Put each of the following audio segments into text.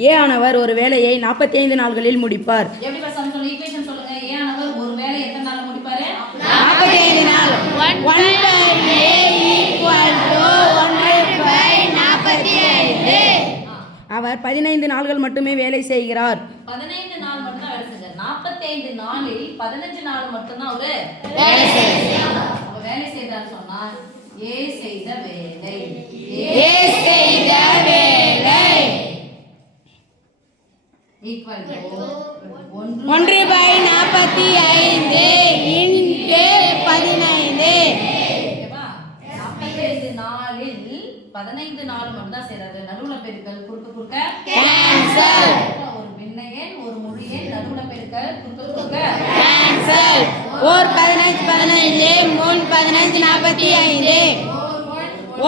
ஏ ஆனவர் ஒரு வேலையை 45 நாள்களில் முடிப்பார். எப்படி பசங்க சொல்லுங்க, ஈக்குவேஷன் சொல்லுங்க. ஏ ஆனவர் ஒரு வேலையை எத்தனை நாள்ல முடிப்பாரு? 45 நாள். 1/a = 1/45. அவர் 15 நாள்கள் மட்டுமே வேலை செய்கிறார். 15 நாள் மட்டும் தான் வேலை செஞ்சார். 45 நாளில் 15 நாள் மட்டும் தான் அவரு வேலை செய்கிறார். அப்ப வேலை செய்தார் சொன்னா ஏ செய்த வேலை, ஏ செய்த வேலை ஈக்குவல் டு 1/45 × 15. ஓகேவா? 45 நாளில் 15 நாள் மட்டும் தான் செய்றாரு. நடுவுல பெருக்கல் குறுக்க கேன்சல். ஒரு பின்ன எண் ஒரு முழு எண் நடுவுல பெருக்கல் குறுக்க கேன்சல். 4 15 15 3 15 45.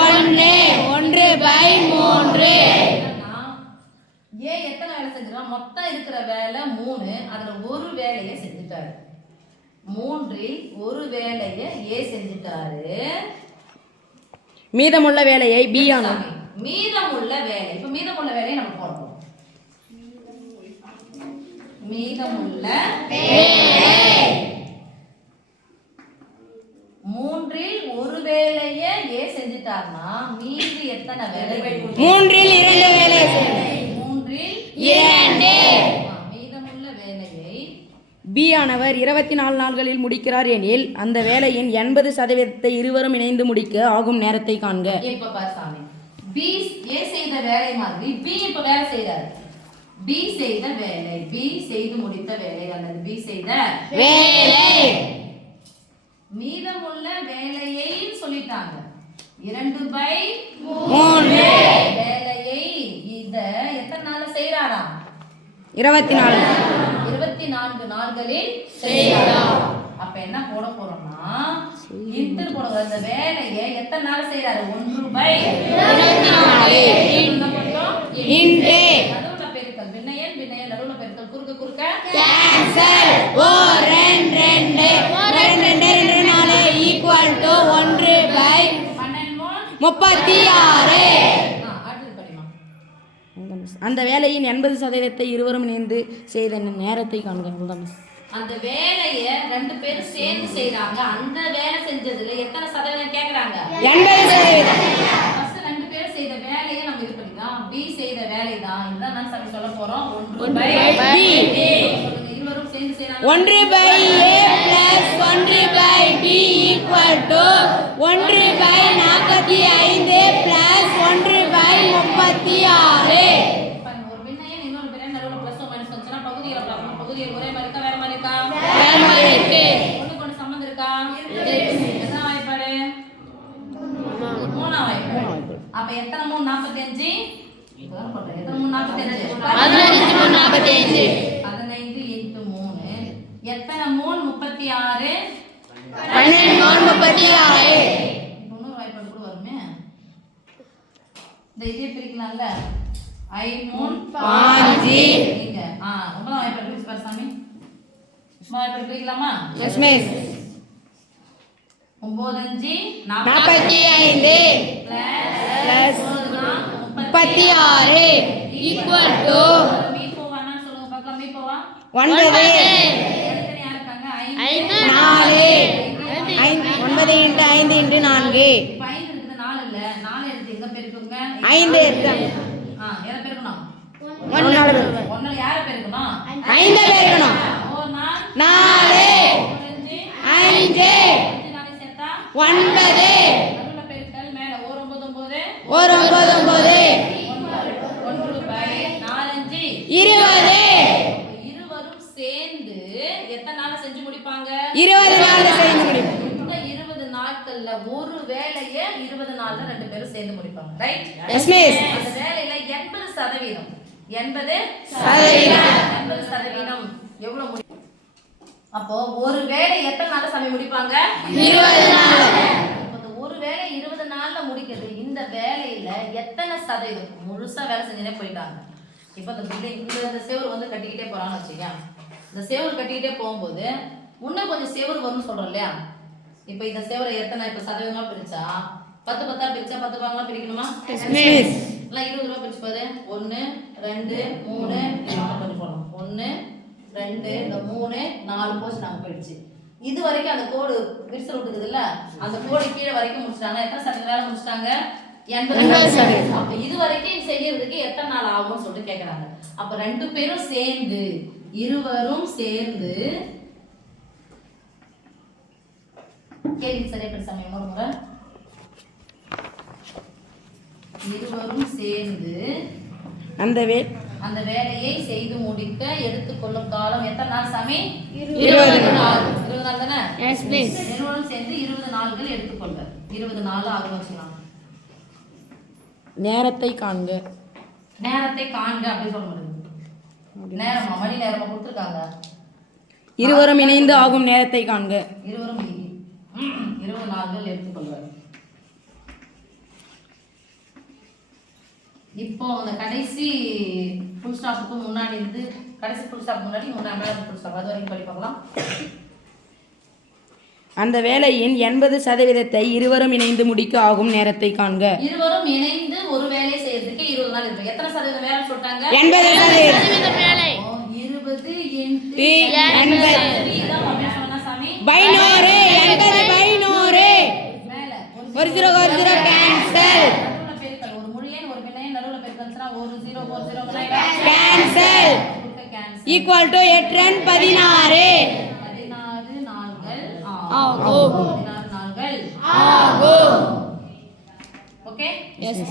1/3. ஏ எத்தனை வேலை செஞ்சிருக்கான்? மொத்தம் இருக்கிற வேலை 3. அதுல ஒரு வேலையை செஞ்சுட்டாரு. 3இல் ஒரு வேலையை ஏ செஞ்சுட்டாரு. மீதமுள்ள வேலையை பி ஆனவர். மீதமுள்ள வேலை, இப்ப மீதமுள்ள வேலையை நம்ம போடுறோம். மீதமுள்ள வேலை 3இல் ஒரு வேலையை ஏ செஞ்சுட்டார்னா மீதி எத்தனை வேலை? 3இல் 2 வேலை. 3இல் 2. மீதமுள்ள வேலையை பி ஆனவர் 24 நாள்களில் முடிக்கிறார் எனில் அந்த வேலையின் 80% இருவரும் இணைந்து முடிக்க ஆகும் நேரத்தை காண்க. இப்ப பாரு சாமி, பி ஏ செய்த வேலை மாதிரி பி இப்ப வேலை செய்றாரு. பி செய்த வேலை, பி செய்து முடித்த வேலை அல்லது பி செய்த வேலை மீதமுள்ள வேலையை சொல்லிட்டாங்க. 2/3 வேலையை இத எத்தனை நாள்ல செய்றாரா? 24 நாட்களில் செய்றார். அப்ப என்ன போட போறோம்னா இன்டர் போடுங்க. அந்த வேலையை எத்தனை நாள் செய்றாரு? 1/24 இன்டு நடுவுல பெருக்கல் பின்ன எண் நடுவுல பெருக்கல் குறுக்க கேன்சல். 2 2 4 = 1/36. அந்த வேலையின் 80% இருவரும் இணைந்து செய்த நேரத்தை காண்க. அந்த வேலையை 2 பேரும் சேர்ந்து செய்றாங்க. அந்த வேலை செஞ்சதுல எத்தனை சதவீதம் கேக்குறாங்க? 80%. ஃபர்ஸ்ட் 2 பேரும் செய்த வேலையை நம்ம இது பண்ணிக்கலாம். பி செய்த வேலை தான் இதுதான் நான் சொல்ல போறோம். 1/b இருவரும் சேர்ந்து செய்றாங்க. 1/a + 1/b = 1/45 + 1/36. ஒரு பின்னையன் இன்னொரு பின்னையன் நடுவுல பிளஸ் மைனஸ் வந்துச்சுன்னா பகுதிகளை பார்க்கணும். பகுதிகள் ஒரே மாதிரி இருக்கா வேற மாதிரி இருக்கா? வேற மாதிரி இருக்கு. ஒண்ணுக்கு ஒண்ணு சம்பந்தம் இருக்கா? எத்தனை வாய்ப்பாடு? 3 வாய்ப்பாடு. அப்ப எத்தனை 3 45? இப்பதான் போடுறேன். எத்தனை 3 45? 15 3 45. 15 × 3 எத்தனை 3 36? 12 36. இன்னொரு வாய்ப்பாடு கூட வருமே. இந்த இதே பிரிக்கலாம்ல. I 3 5. இங்க ஒன்பதாம் வாய்ப்பாடு பிரிச்சு பாரு சாமி. சும்மா வாய்ப்பாடு பிரிக்கலாமா? Yes miss. 9 5 45 plus 36 = மீ போவானா சொல்லுங்க பார்க்கலாம். மீ போவா 9 எத்தனை யார் இருக்காங்க? 5 4 9 × 5 × 4. இப்ப 5 இருக்குது 4 இல்ல. 4 எடுத்து எங்க பெருக்குங்க? 5 இருக்காங்க. எதை பெருக்கணும்? 1 1ல யாரை பெருக்கணும்? 5 பெருக்கணும். 4 5 4 சேர்த்தா 9 நடுவுல பெருக்கல் மேல 1 9 9 1 9 9 1/4 20. இருவரும் சேர்ந்து எத்தனை நாள் செஞ்சு முடிப்பாங்க? 20 நாள்ல செய்து முடிப்போம். இந்த 20 நாட்கள்ல ஒரு வேலையை 20 நாள்ல 2 பேரும் சேர்ந்து முடிப்பாங்க. ரைட்? Yes miss. அந்த வேலையில 80% 80% எவ்வளவு முடியும்? அப்போ ஒரு வேலை எத்தனை நாள்ல சாமி முடிப்பாங்க? 20 நாள்ல. அப்ப ஒரு வேலை 20 நாள்ல முடிக்கிறது. இந்த வேலையில எத்தனை சதவீதம் முழுசா வேலை செஞ்சுட்டே போயிட்டாங்க. இப்போ இந்த பில்டிங் இந்த செவுரு வந்து கட்டிக்கிட்டே போறான்னு வச்சுக்க. இந்த செவுரு கட்டிக்கிட்டே போகும்போது இன்னும் கொஞ்சம் செவுரு வரும்னு சொல்றோம் இல்லையா? இப்போ இந்த செவரை எத்தனை இப்போ சதவீதமா பிரிச்சா 10 10 பிரிச்சா 10 பாகங்களா பிரிக்கணுமா? எல்லாம் 20 ரூபா பிரிச்சு பாரு. 1 2 3 இதெல்லாம் கொஞ்சம் போடணும். 1 2 இந்த 3 4 போர்ஷன் நாங்க போயிடுச்சு. இது வரைக்கும் அந்த கோடு விரிசல் விட்டுக்குது இல்ல, அந்த கோடு கீழே வரைக்கும் முடிச்சிட்டாங்க. எத்தனை சதவீதம் வேலை முடிச்சிட்டாங்க? 80%. அப்ப இது வரைக்கும் செய்யறதுக்கு எத்தனை நாள் ஆகும்னு சொல்லிட்டு கேக்குறாங்க. அப்ப ரெண்டு பேரும் சேர்ந்து, இருவரும் சேர்ந்து, கேள்வி சரியா பேசாம இன்னொரு முறை. இருவரும் சேர்ந்து அந்த வேலையை செய்து முடிக்க எடுத்துக்கொள்ளும் காலம் எத்தனை நாள் சாமி? 20 நாள். 20 நாள் தானே? Yes please. இருவரும் சேர்ந்து 20 நாள்கள் எடுத்துக்கொள்ள. 20 நாள் ஆகும் வச்சுக்கலாம். நேரத்தை காண்க. நேரத்தை காண்க அப்படி சொல்ல முடியும். நேரமா மணி நேரமா கொடுத்துருக்காங்க. இருவரும் இணைந்து ஆகும் நேரத்தை காண்க. இருவரும் 20 நாள்கள் எடுத்துக்கொள்வார். இப்போ அந்த கடைசி ஃபுல் ஸ்டாப்புக்கு முன்னாடி இருந்து, கடைசி ஃபுல் ஸ்டாப் முன்னாடி முன்னாடி ஃபுல் ஸ்டாப் அது வரைக்கும் படி பார்க்கலாம். அந்த வேலையின் 80% இருவரும் இணைந்து முடிக்க ஆகும் நேரத்தை காண்க. இருவரும் இணைந்து ஒரு வேலையை செய்யறதுக்கு 20 நாள் இருக்கு. எத்தனை சதவீதம் வேலை சொல்லிட்டாங்க? 80% வேலை. 20 into 80 அப்படின்னு சொன்னா சாமி 100 80 மேல ஒரு 0 கேன்சல் நடுவுல பெருக்கல். ஒரு முழு எண் ஒரு பின்னையன் நடுவுல பெருக்கல்னா ஒரு 0 ஒரு 0 கேன்சல் ஈக்குவல் டு 8 16 16 நாள்கள் ஆகும். 16 நாள்கள் ஆகும். ஓகே. எஸ்.